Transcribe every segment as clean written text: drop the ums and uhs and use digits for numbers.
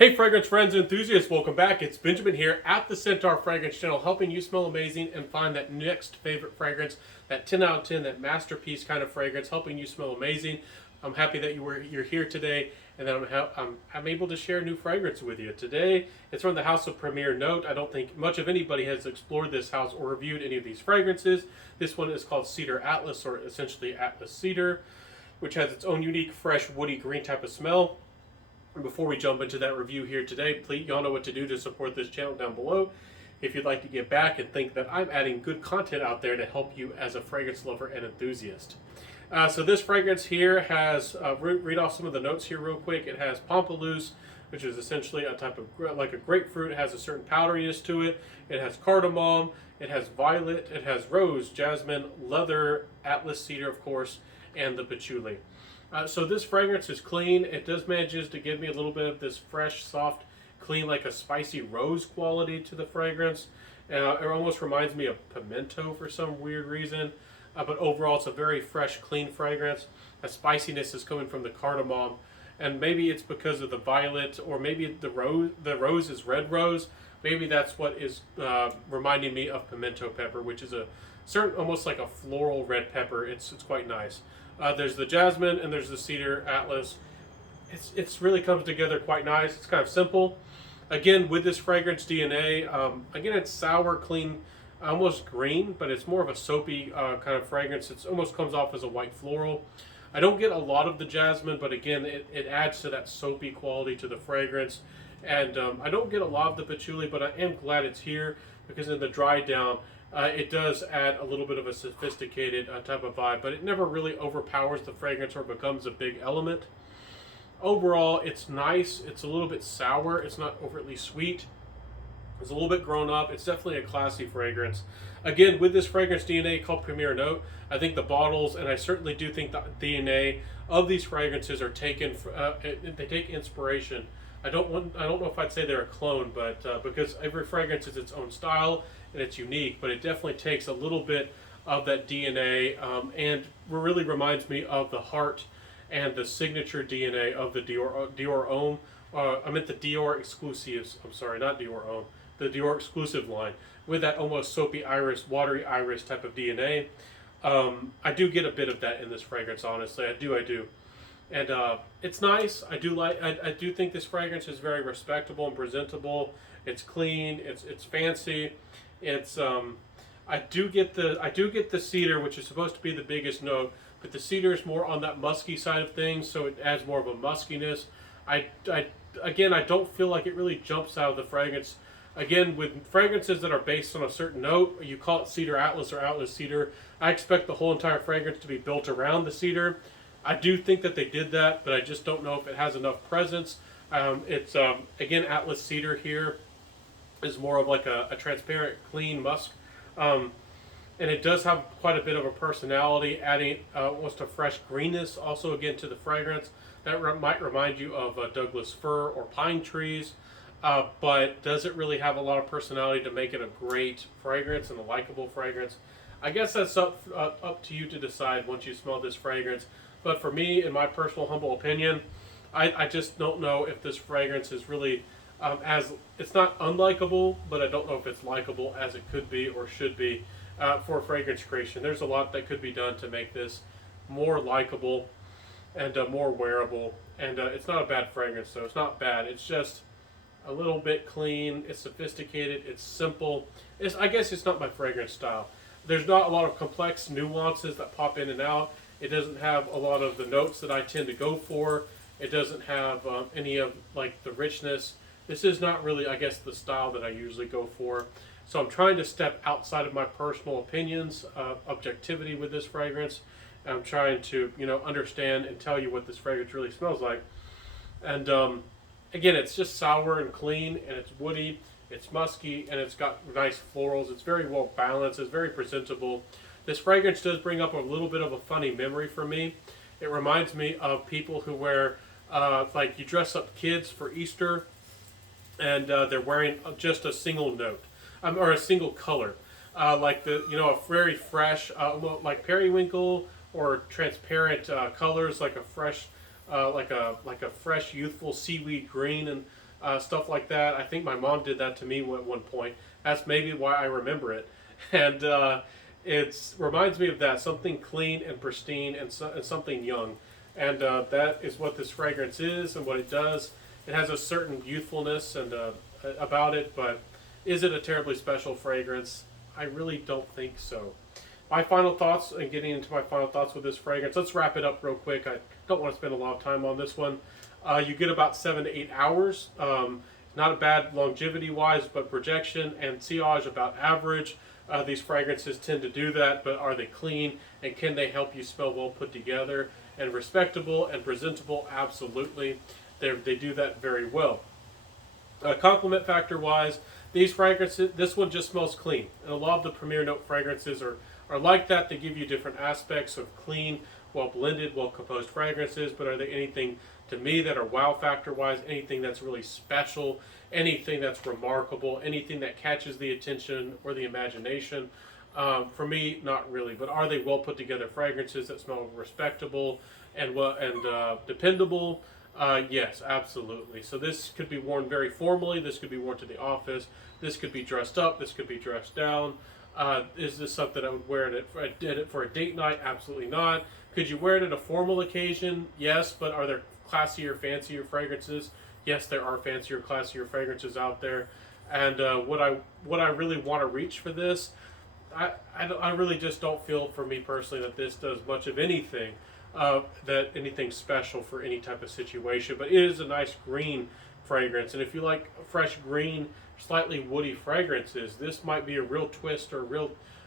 Hey fragrance friends and enthusiasts, welcome back. It's Benjamin here at the Cedar Fragrance Channel, helping you smell amazing and find that next favorite fragrance, that 10 out of 10, that masterpiece kind of fragrance, helping you smell amazing. I'm happy that you're here today and that I'm able to share a new fragrance with you. Today, it's from the House of Premier Note. I don't think much of anybody has explored this house or reviewed any of these fragrances. This one is called Cedar Atlas, or essentially Atlas Cedar, which has its own unique, fresh, woody green type of smell. And before we jump into that review here today, please, y'all know what to do to support this channel down below. If you'd like to give back and think that I'm adding good content out there to help you as a fragrance lover and enthusiast. So this fragrance here has, read off some of the notes here real quick. It has Pamplemousse, which is essentially a type of, like a grapefruit. It has a certain powderiness to it. It has cardamom. It has violet. It has rose, jasmine, leather, Atlas cedar, of course, and the patchouli. So this fragrance is clean. It does manages to give me a little bit of this fresh, soft, clean, like a spicy rose quality to the fragrance. It almost reminds me of pimento for some weird reason. But overall, it's a very fresh, clean fragrance. The spiciness is coming from the cardamom. And maybe it's because of the violet, or maybe the rose is red rose. Maybe that's what is reminding me of pimento pepper, which is a certain, almost like a floral red pepper. It's quite nice. There's the jasmine and there's the cedar atlas. It's really comes together quite nice. It's kind of simple. Again, with this fragrance DNA, again, it's sour, clean, almost green, but it's more of a soapy kind of fragrance. It almost comes off as a white floral. I don't get a lot of the jasmine, but again, it adds to that soapy quality to the fragrance. And I don't get a lot of the patchouli, but I am glad it's here because in the dry down, it does add a little bit of a sophisticated type of vibe, but it never really overpowers the fragrance or becomes a big element. Overall, it's nice. It's a little bit sour. It's not overtly sweet. It's a little bit grown up. It's definitely a classy fragrance. Again, with this fragrance DNA called Premier Note, I think the bottles, and I certainly do think the DNA of these fragrances are taken. They take inspiration. I don't know if I'd say they're a clone, but because every fragrance is its own style and it's unique, but it definitely takes a little bit of that DNA and really reminds me of the heart and the signature DNA of the Dior Homme. I meant the Dior exclusives. I'm sorry, not Dior Homme. The Dior exclusive line with that almost soapy iris, watery iris type of DNA. I do get a bit of that in this fragrance, honestly. I do. And it's nice. I do think this fragrance is very respectable and presentable. It's clean. It's fancy. It's I do get the cedar, which is supposed to be the biggest note, but the cedar is more on that musky side of things, so it adds more of a muskiness. Again, I don't feel like it really jumps out of the fragrance. Again, with fragrances that are based on a certain note, you call it Cedar Atlas or Atlas Cedar, I expect the whole entire fragrance to be built around the cedar. I do think that they did that, but I just don't know if it has enough presence. Again, Atlas Cedar here is more of like a transparent, clean musk. And it does have quite a bit of a personality, adding almost a fresh greenness also again to the fragrance. That might remind you of Douglas fir or pine trees, but does it really have a lot of personality to make it a great fragrance and a likable fragrance? I guess that's up to you to decide once you smell this fragrance. But for me, in my personal humble opinion, I just don't know if this fragrance is really it's not unlikable, but I don't know if it's likable as it could be or should be for fragrance creation. There's a lot that could be done to make this more likable and more wearable. And it's not a bad fragrance, so it's not bad. It's just a little bit clean. It's sophisticated. It's simple. I guess it's not my fragrance style. There's not a lot of complex nuances that pop in and out. It doesn't have a lot of the notes that I tend to go for. It doesn't have any of like the richness. This is not really, I guess, the style that I usually go for. So I'm trying to step outside of my personal opinions, objectivity with this fragrance. I'm trying to, understand and tell you what this fragrance really smells like. And again, it's just sour and clean, and it's woody, it's musky, and it's got nice florals. It's very well balanced. It's very presentable. This fragrance does bring up a little bit of a funny memory for me. It reminds me of people who wear, like you dress up kids for Easter, and they're wearing just a single note, or a single color, like a very fresh, like periwinkle or transparent colors, like a fresh, like a fresh youthful seaweed green, and stuff like that. I think my mom did that to me at one point. That's maybe why I remember it. And it reminds me of that, something clean and pristine and something young. And that is what this fragrance is and what it does. It has a certain youthfulness and about it, but is it a terribly special fragrance? I really don't think so. My final thoughts, and getting into my final thoughts with this fragrance, let's wrap it up real quick. I don't want to spend a lot of time on this one. You get about 7 to 8 hours. Not a bad longevity-wise, but projection and sillage about average. These fragrances tend to do that, but are they clean, and can they help you smell well put together and respectable and presentable? Absolutely. They do that very well. Compliment factor-wise, these fragrances, this one just smells clean. And a lot of the Premier Note fragrances are like that. They give you different aspects of clean, well-blended, well-composed fragrances, but are there anything to me that are wow factor-wise, anything that's really special, anything that's remarkable, anything that catches the attention or the imagination? For me, not really. But are they well put together fragrances that smell respectable and dependable? Yes, absolutely. So this could be worn very formally. This could be worn to the office. This could be dressed up. This could be dressed down. Is this something I would wear for a date night? Absolutely not. Could you wear it at a formal occasion? Yes, but are there classier, fancier fragrances? Yes, there are fancier, classier fragrances out there. And what I really want to reach for this, I really just don't feel, for me personally, that this does much of anything, that anything special for any type of situation. But it is a nice green fragrance, and if you like fresh green, slightly woody fragrances, this might be a real twist or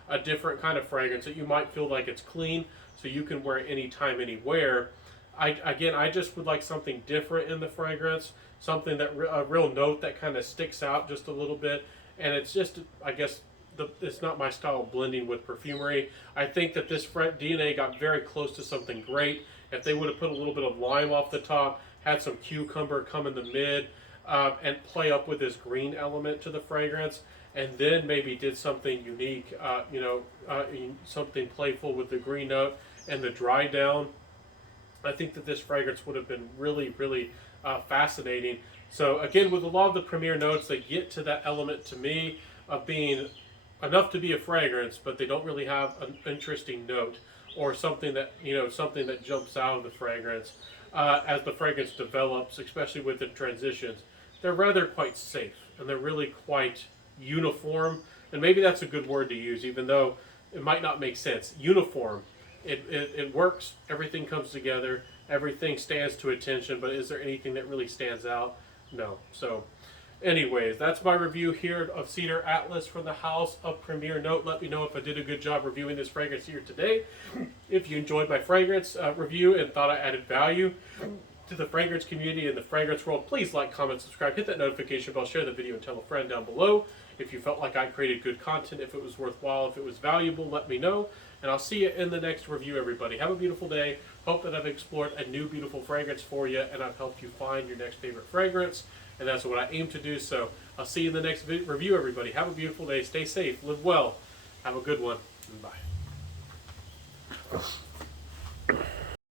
a different kind of fragrance that you might feel like it's clean, so you can wear it anytime, anywhere. I just would like something different in the fragrance, something that a real note that kind of sticks out just a little bit. And it's just, I guess, it's not my style of blending with perfumery. I think that this DNA got very close to something great. If they would have put a little bit of lime off the top, had some cucumber come in the mid, and play up with this green element to the fragrance, and then maybe did something unique, something playful with the green note and the dry down, I think that this fragrance would have been really, really fascinating. So again, with a lot of the Premier Notes, they get to that element to me of being enough to be a fragrance, but they don't really have an interesting note or something that jumps out of the fragrance as the fragrance develops, especially with the transitions. They're rather quite safe, and they're really quite uniform. And maybe that's a good word to use, even though it might not make sense. Uniform. It works, everything comes together, everything stands to attention, but is there anything that really stands out? No. So anyways, that's my review here of Cedar Atlas from the House of Premier Note. Let me know if I did a good job reviewing this fragrance here today. If you enjoyed my fragrance review and thought I added value to the fragrance community and the fragrance world, please like, comment, subscribe, hit that notification bell, share the video, and tell a friend down below. If you felt like I created good content, if it was worthwhile, if it was valuable, let me know. And I'll see you in the next review, everybody. Have a beautiful day. Hope that I've explored a new beautiful fragrance for you, and I've helped you find your next favorite fragrance. And that's what I aim to do. So I'll see you in the next review, everybody. Have a beautiful day. Stay safe. Live well. Have a good one. And bye.